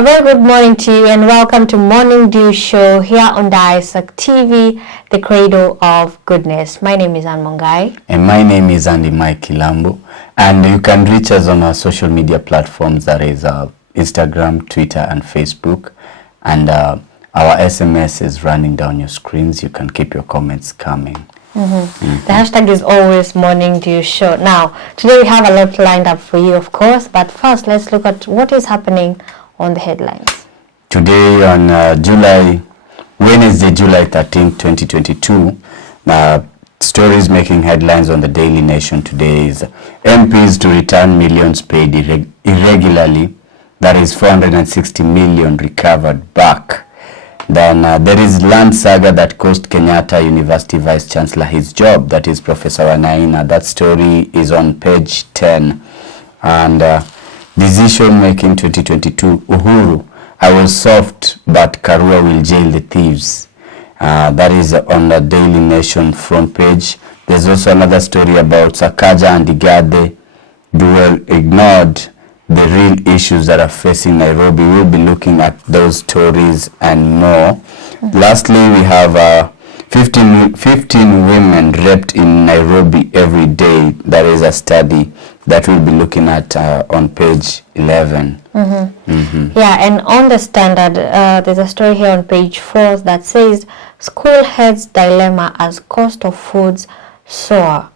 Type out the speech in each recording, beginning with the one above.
A very good morning to you and welcome to Morning Dew Show here on Isaac TV, the cradle of goodness. My name is Mungai. And my name is Andy Mike Kilambo. And you can reach us on our social media platforms, that is Instagram, Twitter and Facebook. And our SMS is running down your screens. You can keep your comments coming. The hashtag is always Morning Dew Show. Now, today we have a lot lined up for you, of course. But first, let's look at what is happening on the headlines. Today on Wednesday, July 13, 2022, stories making headlines on the Daily Nation today is MPs to return millions paid irregularly. That is 460 million recovered back. Then there is land saga that cost Kenyatta University Vice Chancellor his job. That is Professor Wanaina. That story is on page 10. And decision making 2022, Uhuru, I was soft, but Karua will jail the thieves. That is on the Daily Nation front page. There's also another story about Sakaja and Igade duel ignored the real issues that are facing Nairobi. We'll be looking at those stories and more. Lastly, we have 15 women raped in Nairobi every day. That is a study that we'll be looking at on page 11. Yeah, and on the Standard, there's a story here on page 4 that says, school heads dilemma as cost of foods soar.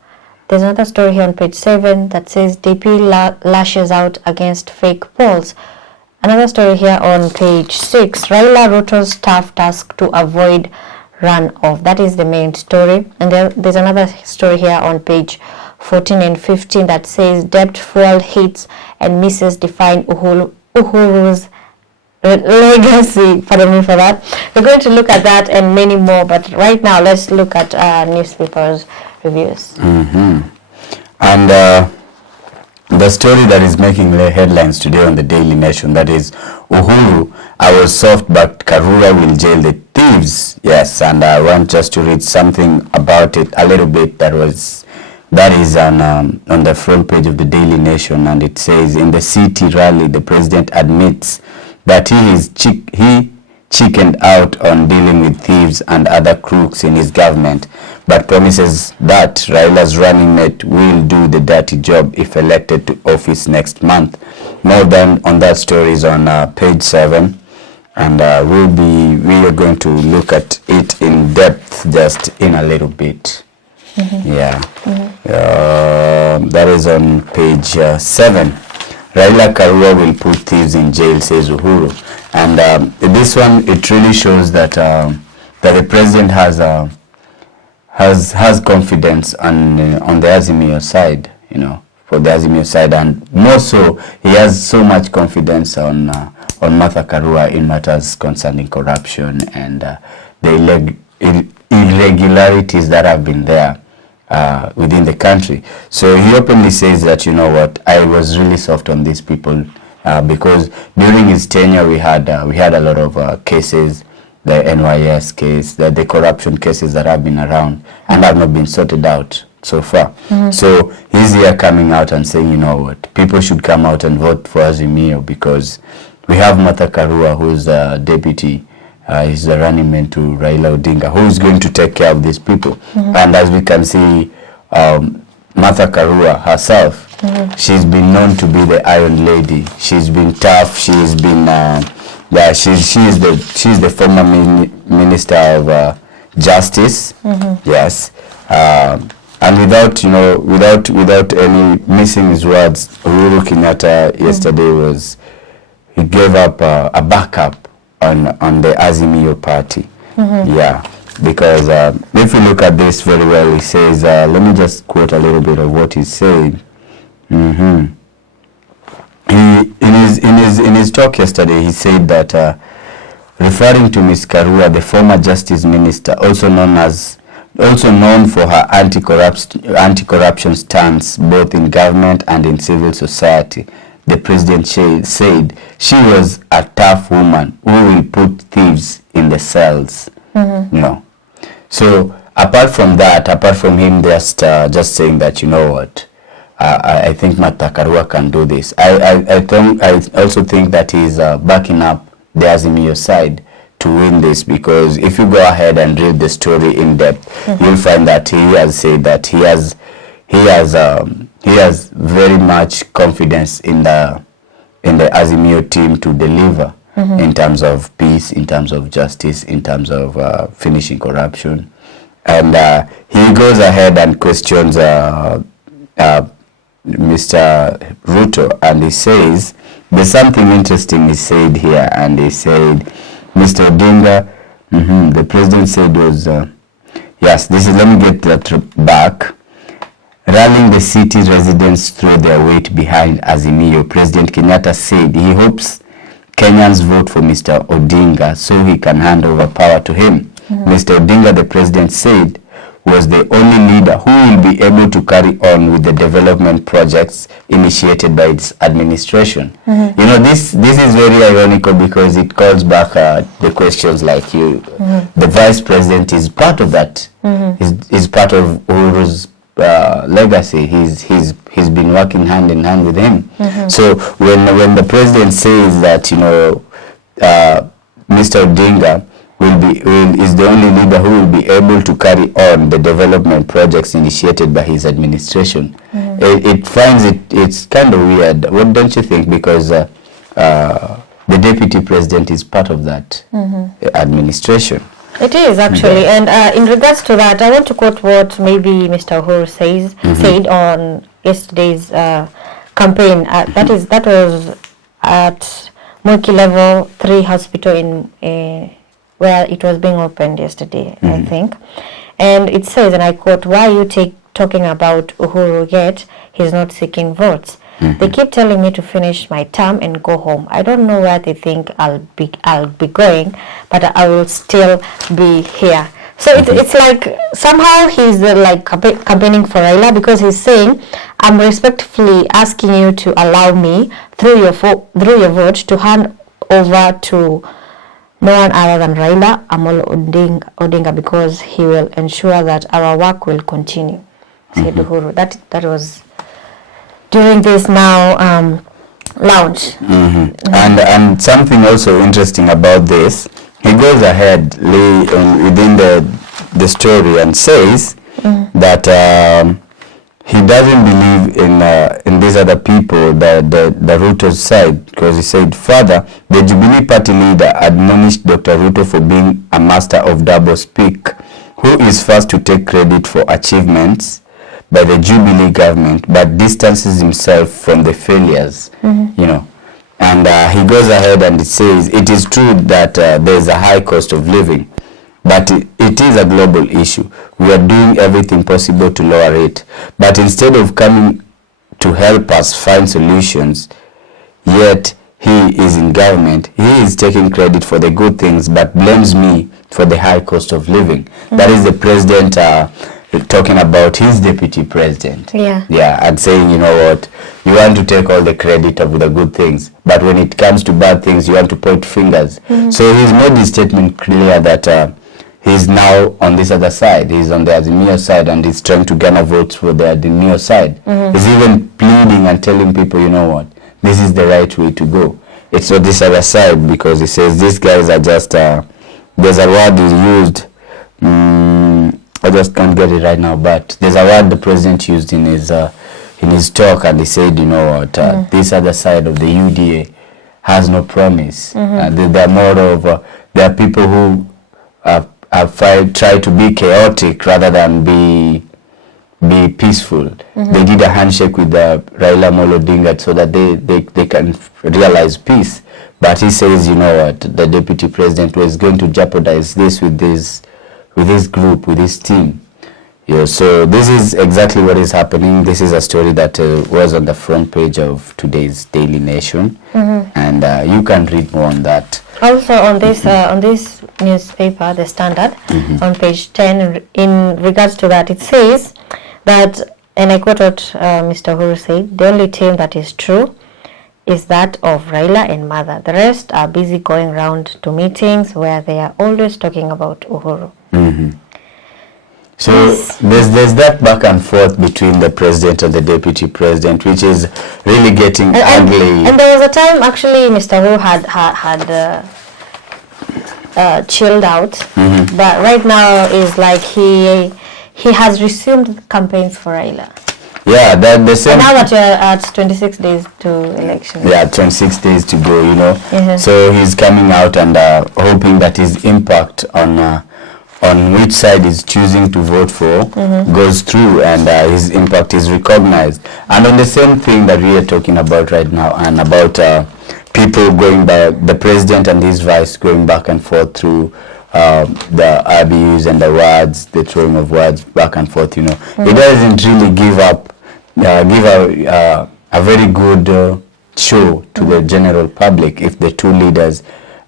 There's another story here on page 7 that says DP lashes out against fake polls. Another story here on page 6, Raila Ruto's staff task to avoid runoff. That is the main story. And there's another story here on page 14 and 15 that says debt fueled hits and misses define Uhuru's legacy. Pardon me for that. We're going to look at that and many more, but right now let's look at newspapers reviews. And the story that is making headlines today on the Daily Nation, that is Uhuru, I was soft but Karua will jail the thieves. Yes, and I want just to read something about it a little bit that is on the front page of the Daily Nation, and it says, in the city rally, the president admits that he chickened out on dealing with thieves and other crooks in his government, but promises that Raila's running mate will do the dirty job if elected to office next month. More than on that story is on page 7, and we are going to look at it in depth just in a little bit. That is on page 7. Raila Karua will put thieves in jail, says Uhuru. And this one, it really shows that that the president has confidence on the Azimio side, for the Azimio side, and more so, he has so much confidence on Martha Karua in matters concerning corruption and the irregularities that have been there within the country. So he openly says that, I was really soft on these people because during his tenure we had a lot of cases, the NYS case, the corruption cases that have been around and have not been sorted out so far. So he's here coming out and saying, people should come out and vote for Azimio because we have Martha Karua, who's the deputy. He's the running mate to Raila Odinga, who is going to take care of these people. And as we can see, Martha Karua herself, she's been known to be the Iron Lady. She's been tough. She's been, she's the former Minister of Justice. Yes, and without any missing his words, Uhuru Kenyatta yesterday he gave up a backup on the Azimio party. Because if you look at this very well, he says, let me just quote a little bit of what he's saying. In his talk yesterday, he said that referring to Ms. Karua, the former Justice Minister, also known for her anti-corruption stance both in government and in civil society, the president said she was a tough woman who will put thieves in the cells. So apart from him just saying that, I think Martha Karua can do this. I also think that he's backing up the Azimio side to win this, because if you go ahead and read the story in depth, you'll find that he has said that he has very much confidence in the Azimio team to deliver in terms of peace, in terms of justice, in terms of finishing corruption. And he goes ahead and questions Mr. Ruto, and he says, there's something interesting he said here, and he said, Mr. Odinga, the president said was, yes, this is, let me get that back. Rallying the city's residents throw their weight behind Azimio, President Kenyatta said he hopes Kenyans vote for Mr. Odinga so he can hand over power to him. Mr. Odinga, the president said, was the only leader who will be able to carry on with the development projects initiated by its administration. You know, this is very ironical, because it calls back the questions like the vice president is part of that, is part of Uhuru's legacy. He's been working hand in hand with him. So when the president says that, you know, Mr. Odinga is the only leader who will be able to carry on the development projects initiated by his administration, it's kind of weird. What don't you think? Because the deputy president is part of that administration. It is actually, and in regards to that, I want to quote what maybe Mr. Uhuru said on yesterday's campaign. That was at Mungai Level 3 Hospital in where it was being opened yesterday, I think. And it says, and I quote, "Why are you talking about Uhuru yet? He's not seeking votes. They keep telling me to finish my term and go home. I don't know where they think I'll be going, but I will still be here." So it's like somehow he's like campaigning for Raila, because he's saying, "I'm respectfully asking you to allow me through your vote to hand over to no one other than Raila Amolo Odinga, because he will ensure that our work will continue," said Uhuru. That was during this now launch. And something also interesting about this, he goes ahead within the story and says that he doesn't believe in these other people, the Ruto's side, because he said, further, the Jubilee party leader admonished Dr. Ruto for being a master of double speak, who is first to take credit for achievements by the Jubilee government, but distances himself from the failures, you know. And he goes ahead and he says, it is true that there's a high cost of living, but it is a global issue. We are doing everything possible to lower it. But instead of coming to help us find solutions, yet he is in government, he is taking credit for the good things, but blames me for the high cost of living. That is the president talking about his deputy president. Yeah, and saying, you know what, you want to take all the credit of the good things, but when it comes to bad things, you want to point fingers. So he's made his statement clear that he's now on this other side. He's on the Azimio side, and he's trying to garner votes for the Azimio side. He's even pleading and telling people, you know what, this is the right way to go. It's on this other side, because he says these guys are just, there's a word he used, I just can't get it right now, but there's a word the president used in his talk, and he said, you know what, this other side of the UDA has no promise. They're more of, there are people who try to be chaotic rather than be peaceful. They did a handshake with Raila Amolo Odinga so that they can realize peace. But he says, you know what, the deputy president was going to jeopardize this with this group, with this team. Yeah, so this is exactly what is happening. This is a story that was on the front page of today's Daily Nation, and you can read more on that. Also on this newspaper, The Standard, on page 10, in regards to that, it says that, and I quote what Mr. Uhuru said, "The only team that is true is that of Raila and Mother. The rest are busy going round to meetings where they are always talking about Uhuru." So there's that back and forth between the president and the deputy president, which is really getting ugly. And there was a time actually Mr. Uhuru had chilled out, but right now is like he has resumed campaigns for Raila. Yeah, that the same. And now that you're at 26 days to election. Yeah, 26 days to go, you know. So he's coming out and hoping that his impact on which side he's choosing to vote for goes through, and his impact is recognized. And on the same thing that we are talking about right now, and about people going by, the president and his vice going back and forth through the abuse and the words, the throwing of words back and forth, you know. It doesn't really give a very good show to the general public if the two leaders,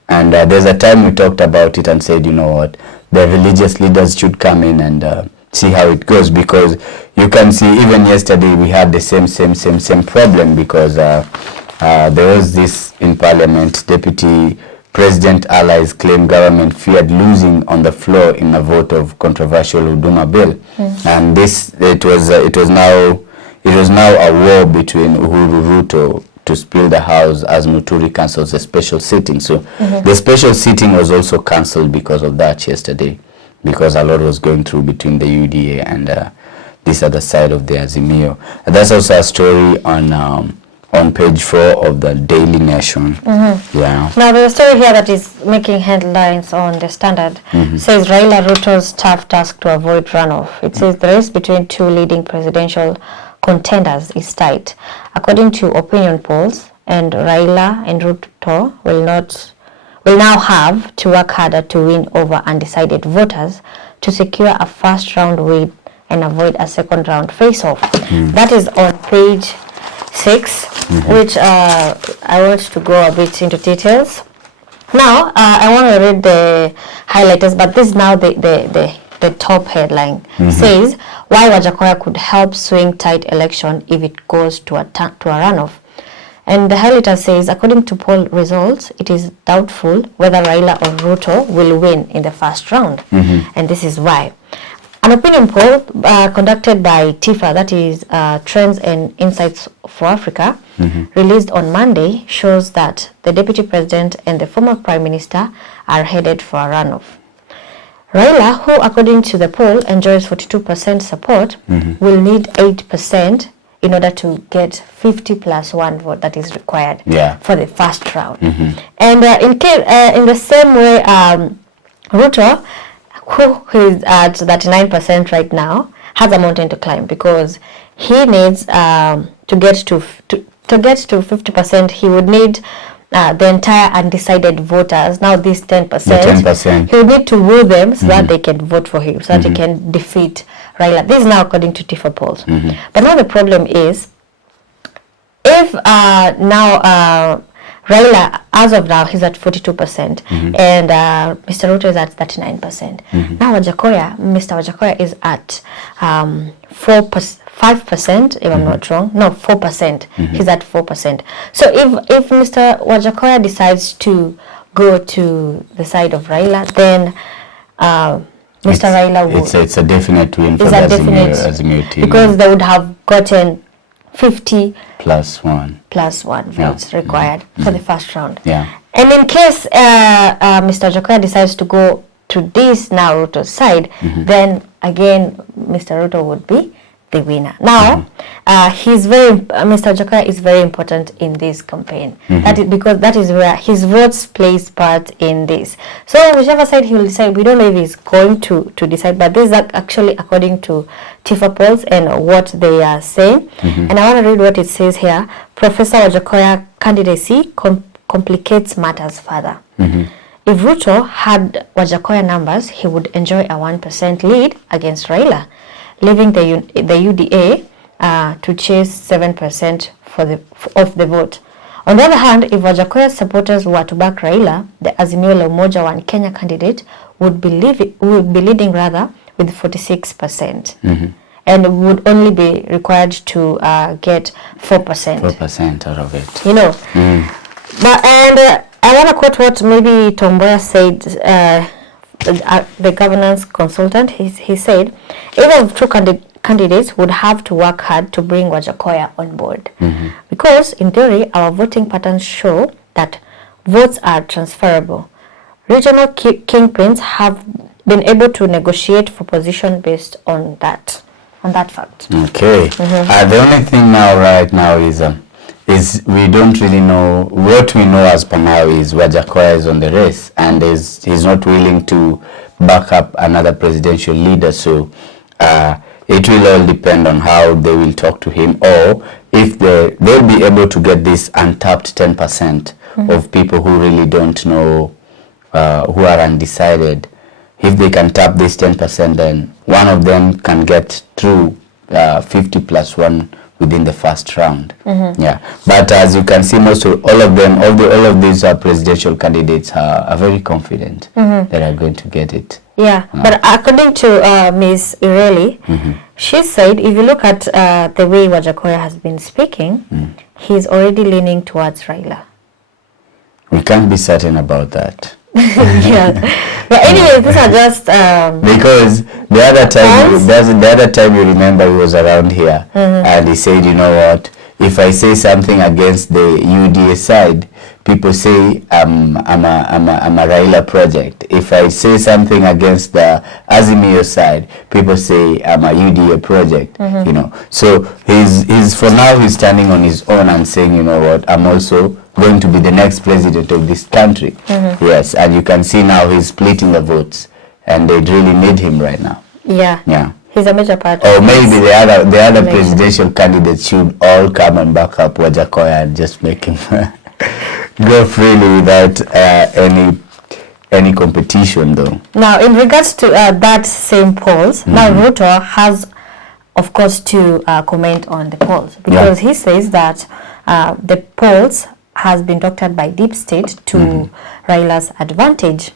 and there's a time we talked about it and said, you know what, the religious leaders should come in and see how it goes, because you can see even yesterday we had the same problem, because there was this in parliament, deputy president allies claim government feared losing on the floor in a vote of controversial Huduma bill, and it was now a war between Uhuru Ruto to spill the house as Muturi cancels a special sitting. So the special sitting was also cancelled because of that yesterday, because a lot was going through between the UDA and this other side of the Azimio. And that's also a story on page 4 of the Daily Nation. Yeah. Now there's a story here that is making headlines on the Standard. Says Raila Ruto's tough task to avoid runoff. It says the race between two leading presidential contenders is tight. According to opinion polls, and Raila and Ruto will now have to work harder to win over undecided voters to secure a first round win and avoid a second round face-off. That is on page 6, which I want to go a bit into details. Now, I want to read the highlighters, but this is now the top headline. Says why Wajakoya could help swing tight election if it goes to a runoff. And the highlighter says, according to poll results, it is doubtful whether Raila or Ruto will win in the first round. And this is why. An opinion poll conducted by TIFA, that is Trends and Insights for Africa, released on Monday, shows that the Deputy President and the former Prime Minister are headed for a runoff. Raila, who according to the poll enjoys 42% support, will need 8% in order to get 50+1 vote that is required for the first round. And in the same way, Ruto, who is at 39% right now, has a mountain to climb, because he needs to get to 50%. He would need the entire undecided voters. Now these 10%, he would need to woo them so that they can vote for him, so that he can defeat Raila. This is now according to TIFA polls. But now the problem is, if now Raila, as of now, he's at 42%, and Mr. Ruto is at 39%. Now Mr. Wajakoya is at 5%, if I'm not wrong. No, 4%. He's at 4%. So if Mr. Wajakoya decides to go to the side of Raila, then Mr. Raila will... It's a definite win for the Azimio team. Because they would have gotten 50 plus one votes required for the first round. And in case Mr. Wajakoya decides to go to this now Ruto's side, then again Mr. Ruto would be the winner. Now, Mr. Wajakoya is very important in this campaign. Because that is where his votes plays part in this. So whichever side he will decide, we don't know if he's going to decide, but this is actually according to TIFA polls and what they are saying. And I want to read what it says here. Professor Wajakoya candidacy complicates matters further. If Ruto had Wajakoya numbers, he would enjoy a 1% lead against Raila, leaving the UDA to chase 7% of the vote. On the other hand, if Wajakoya's supporters were to back Raila, the Azimio la Umoja One Kenya candidate would be leading with 46%, and would only be required to get 4%. 4% out of it. You know, but I want to quote what maybe Tomboya said the governance consultant, he said, either of two candidates would have to work hard to bring Wajackoya on board. Because, in theory, our voting patterns show that votes are transferable. Regional kingpins have been able to negotiate for position based on that fact. Okay. The only thing right now is we don't really know. What we know as per now is Wajackoya is on the race and he's not willing to back up another presidential leader. So it will all depend on how they will talk to him, or if they'll be able to get this untapped 10% of people who really don't know, who are undecided. If they can tap this 10%, then one of them can get through 50 plus 1 within the first round. Yeah, but as you can see, most of all of these presidential candidates are very confident that are going to get it. Yeah, but according to Ms. Ireli, she said if you look at the way Wajackoya has been speaking, he's already leaning towards Raila. We can't be certain about that. Yeah, but anyway, these are just because the other time you remember he was around here and he said, you know what, if I say something against the UDA side, people say I'm a Raila project. If I say something against the Azimio side, people say I'm a UDA project. You know, so he's for now he's standing on his own and saying, you know what, I'm also going to be the next president of this country. Yes, and you can see now he's splitting the votes, and they really need him right now. Yeah. He's a major part. Or maybe the other presidential candidates should all come and back up Wajackoya and just make him go freely without any competition, though. Now, in regards to that same polls, now Ruto has, of course, to comment on the polls, because he says that the polls has been doctored by deep state to Raila's advantage.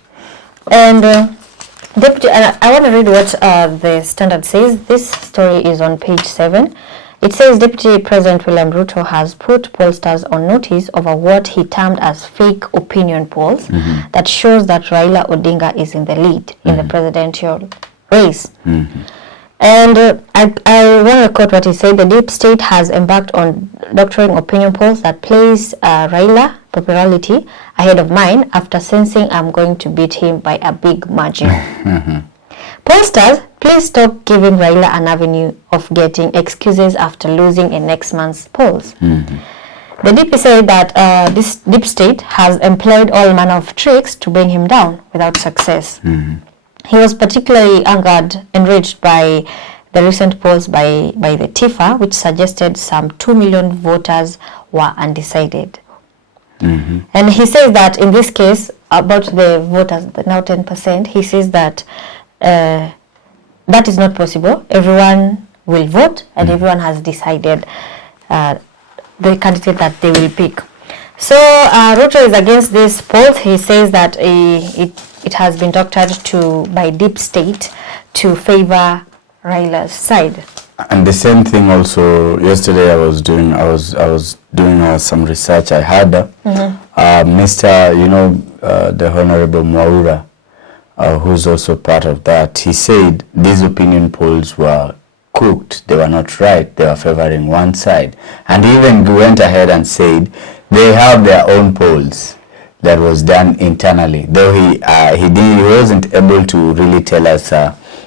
And I want to read what the Standard says. This story is on page 7. It says Deputy President William Ruto has put pollsters on notice over what he termed as fake opinion polls that shows that Raila Odinga is in the lead in the presidential race. And I want to quote what he said. The deep state has embarked on doctoring opinion polls that place Raila popularity ahead of mine after sensing I'm going to beat him by a big margin. Pollsters, please stop giving Raila an avenue of getting excuses after losing in next month's polls. The DP said that this deep state has employed all manner of tricks to bring him down without success. He was particularly enraged by the recent polls by the TIFA, which suggested some 2 million voters were undecided. And he says that in this case, about the voters, now 10%, he says that that is not possible. Everyone will vote and everyone has decided the candidate that they will pick. So Ruto is against this polls. He says that it has been doctored by deep state to favor Raila's side. And the same thing also yesterday I was doing some research. I had Mr. the Honorable Mwaura, who's also part of that. He said these opinion polls were cooked. They were not right. They were favoring one side. And he even went ahead and said they have their own polls that was done internally, though he wasn't able to really tell us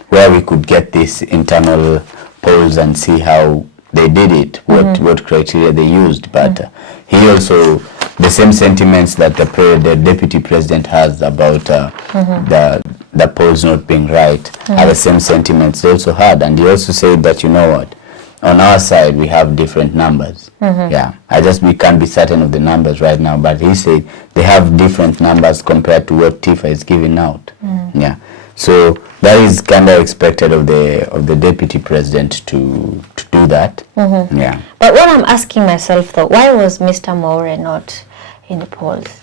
where we could get these internal polls and see how they did it, what criteria they used. But he also, the same sentiments that the deputy president has about the polls not being right are the same sentiments they also had. And he also said that, you know what, on our side we have different numbers. Yeah, we can't be certain of the numbers right now, but he said they have different numbers compared to what TIFA is giving out. Yeah, so that is kind of expected of the deputy president to do that. Yeah. But what I'm asking myself though, why was Mr. Mwaura not in the polls?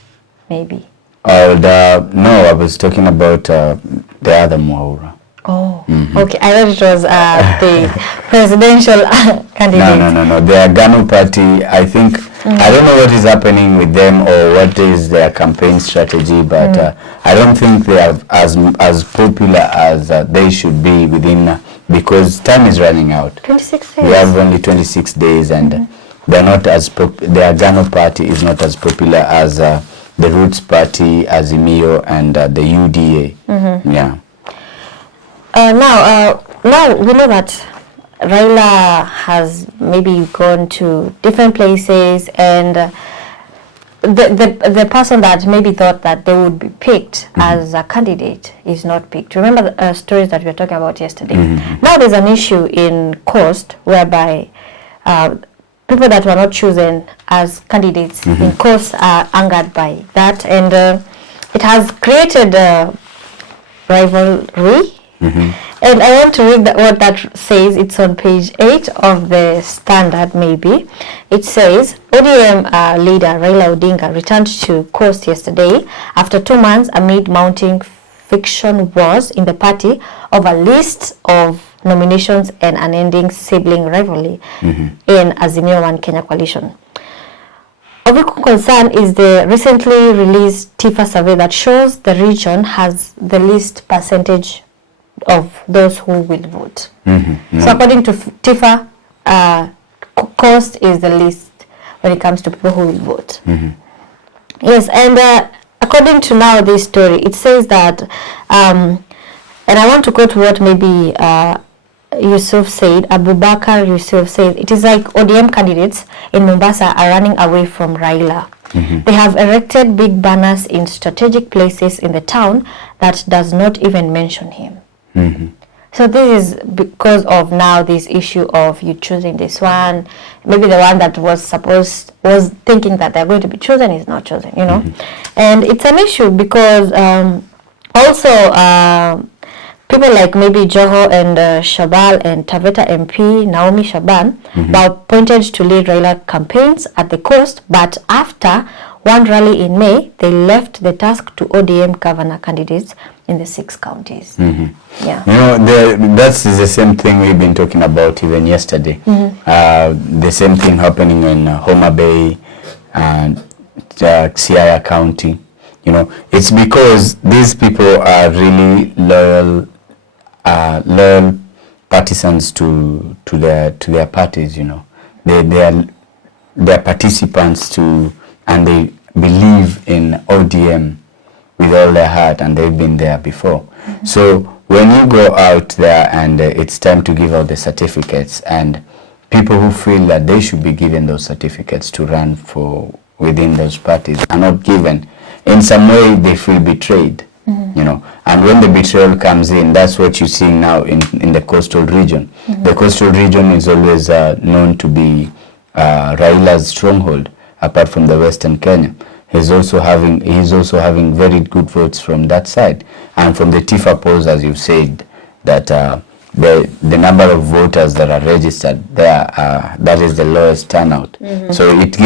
Maybe. No, I was talking about the other Mwaura. Oh, okay. I thought it was the presidential candidate. No. The Agano Party, I think, I don't know what is happening with them or what is their campaign strategy, but I don't think they are as popular as they should be within, because time is running out. 26 days. We have only 26 days, and they're not as the Agano Party is not as popular as the Roots Party, Azimio, and the UDA. Yeah. Now we know that Raila has maybe gone to different places, and the person that maybe thought that they would be picked as a candidate is not picked. Remember the stories that we were talking about yesterday? Now there's an issue in Coast whereby people that were not chosen as candidates in Coast are angered by that, and it has created rivalry. And I want to read what that says. It's on page 8 of the Standard, maybe. It says, ODM leader Raila Odinga returned to Coast yesterday after 2 months amid mounting fiction wars in the party over lists of nominations and unending sibling rivalry in Azimio One Kenya coalition. Of equal concern is the recently released TIFA survey that shows the region has the least percentage of those who will vote. So according to TIFA, Coast is the least when it comes to people who will vote. Yes, and according to now this story, it says that, and I want to quote what maybe Yusuf said, Abubakar Yusuf said, it is like ODM candidates in Mombasa are running away from Raila. They have erected big banners in strategic places in the town that does not even mention him. So this is because of now this issue of you choosing this one, maybe the one that was thinking that they're going to be chosen is not chosen, you know. And it's an issue because also people like maybe Joho and Shabal and Taveta MP Naomi Shaban were appointed to lead Raila campaigns at the Coast, but after one rally in May, they left the task to ODM governor candidates in the 6 counties. Yeah. You know, that's the same thing we've been talking about even yesterday. The same thing happening in Homa Bay and Siaya County. You know, it's because these people are really loyal partisans to their parties. You know, they're participants to, and they believe in ODM with all their heart, and they've been there before. So when you go out there and it's time to give out the certificates, and people who feel that they should be given those certificates to run for within those parties are not given, in some way they feel betrayed. You know, and when the betrayal comes in, that's what you're seeing now in the coastal region. The coastal region is always known to be Raila's stronghold, apart from the Western Kenya. He's also having very good votes from that side, and from the TIFA polls, as you said, that the number of voters that are registered there, that is the lowest turnout. So it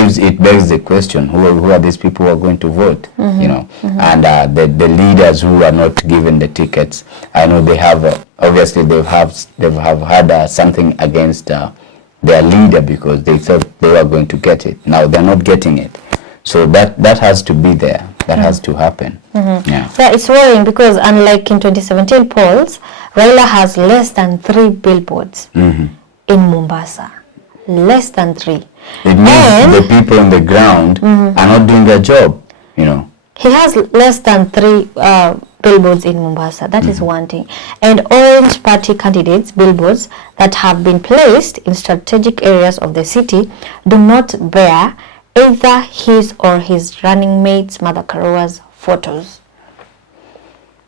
begs the question: who are these people who are going to vote? You know, and the leaders who are not given the tickets, I know they have obviously they've had something against their leader because they thought they were going to get it. Now they're not getting it. So that has to be there. That has to happen. Yeah, it's worrying because unlike in 2017 polls, Raila has less than 3 billboards in Mombasa. Less than 3. It means the people on the ground are not doing their job, you know. He has less than 3 billboards in Mombasa. That is one thing. And Orange Party candidates' billboards that have been placed in strategic areas of the city do not bear either his or his running mate's Mother Karua's photos.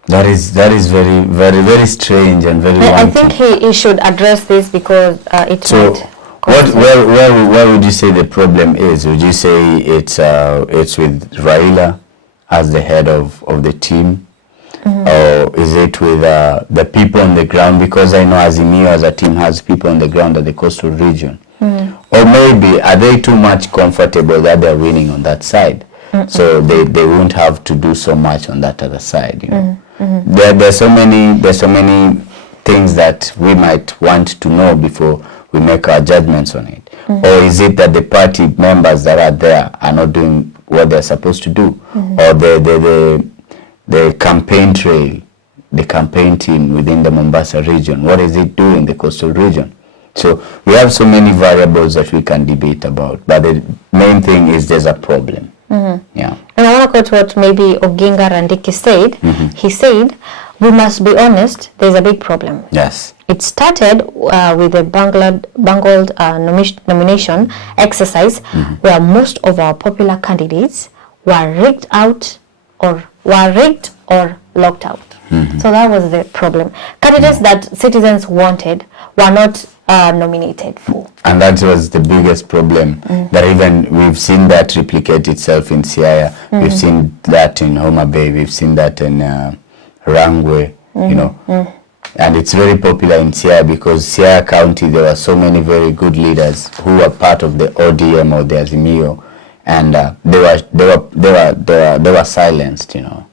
That is very, very, very strange and very. I think he should address this because it's. So, where would you say the problem is? Would you say it's with Raila as the head of the team, or is it with the people on the ground? Because I know Azimio as a team has people on the ground at the coastal region. Or maybe are they too much comfortable that they're winning on that side, so they won't have to do so much on that other side, you know. There's so many things that we might want to know before we make our judgments on it? Or is it that the party members that are there are not doing what they're supposed to do? Or the campaign trail, the campaign team within the Mombasa region, what is it doing in the coastal region? So we have so many variables that we can debate about, but the main thing is there's a problem. Yeah. And I want to quote what maybe Oginga Randiki said. He said, we must be honest, there's a big problem. Yes. It started with the bungled nomination exercise where most of our popular candidates were rigged or locked out. So that was the problem. Candidates that citizens wanted were not nominated for. And that was the biggest problem. That even we've seen that replicate itself in Siaya. We've seen that in Homa Bay. We've seen that in Rangwe. You know, and it's very popular in Siaya because Siaya County there were so many very good leaders who were part of the ODM or the Azimio, and they were silenced. You know,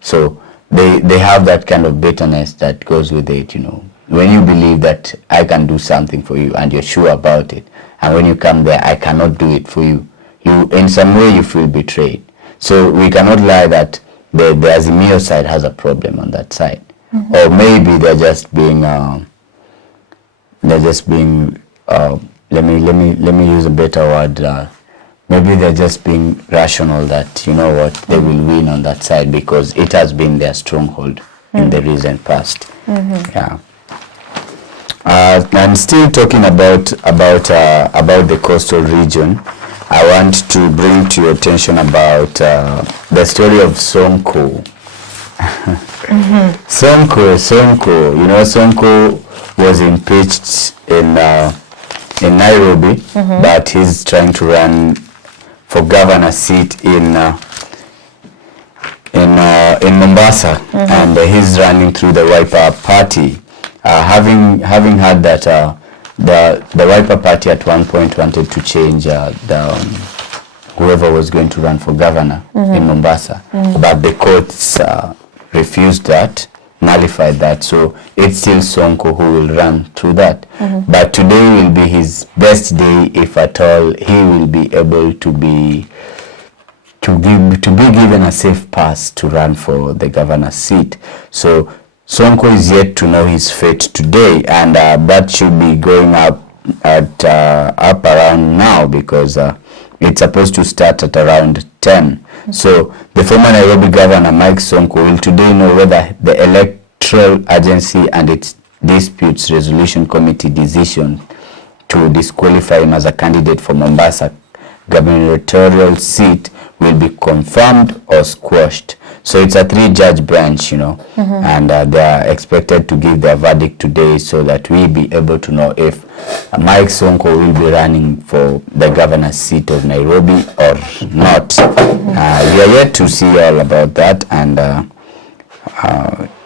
so they have that kind of bitterness that goes with it. You know, when you believe that I can do something for you and you're sure about it, and when you come there I cannot do it for you, you in some way you feel betrayed. So we cannot lie that the Azimio side has a problem on that side, or maybe they're just being let me use a better word. Maybe they're just being rational that, you know what, they will win on that side because it has been their stronghold in the recent past. Yeah. I'm still talking about the coastal region. I want to bring to your attention about the story of Sonko. Sonko, you know, Sonko was impeached in Nairobi, but he's trying to run for governor seat in Mombasa, and he's running through the Wiper Party. Having heard that the Wiper Party at one point wanted to change whoever was going to run for governor in Mombasa, but the courts refused that, nullified that, so it's still Sonko who will run through that. But today will be his best day, if at all he will be able to be given a safe pass to run for the governor's seat. So Sonko is yet to know his fate today, and that should be going up around now, because it's supposed to start at around 10. So the former Nairobi governor Mike Sonko will today know whether the electoral agency and its disputes resolution committee decision to disqualify him as a candidate for Mombasa gubernatorial seat will be confirmed or squashed. So it's a 3-judge bench, you know, and they are expected to give their verdict today, so that we be able to know if Mike Sonko will be running for the governor's seat of Nairobi or not. We are yet to see all about that, and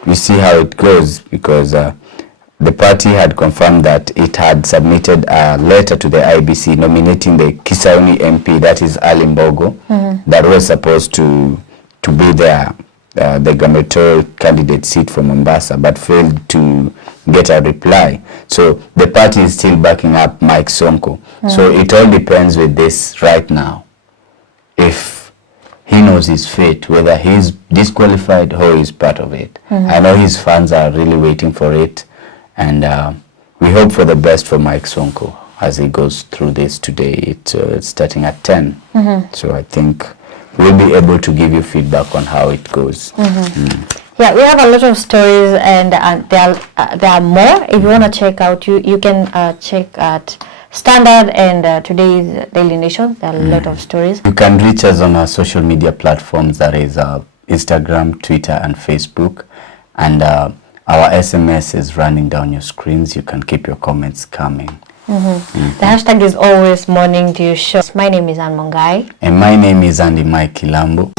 we see how it goes, because the party had confirmed that it had submitted a letter to the IBC nominating the Kisauni MP, that is Ali Mbogo, that was supposed to be the gubernatorial candidate seat for Mombasa, but failed to get a reply. So the party is still backing up Mike Sonko. So it all depends with this right now. If he knows his fate, whether he's disqualified or he's part of it. I know his fans are really waiting for it, and we hope for the best for Mike Sonko as he goes through this today. It's starting at 10. So I think we'll be able to give you feedback on how it goes. Yeah, we have a lot of stories, and there are more. If you want to check out, you can check at Standard and today's Daily Nation. There are a lot of stories. You can reach us on our social media platforms, that is Instagram, Twitter and Facebook, and our SMS is running down your screens. You can keep your comments coming. The hashtag is always Morning Dew Show. My name is Mungai. And my name is Andy Mike Kilambo.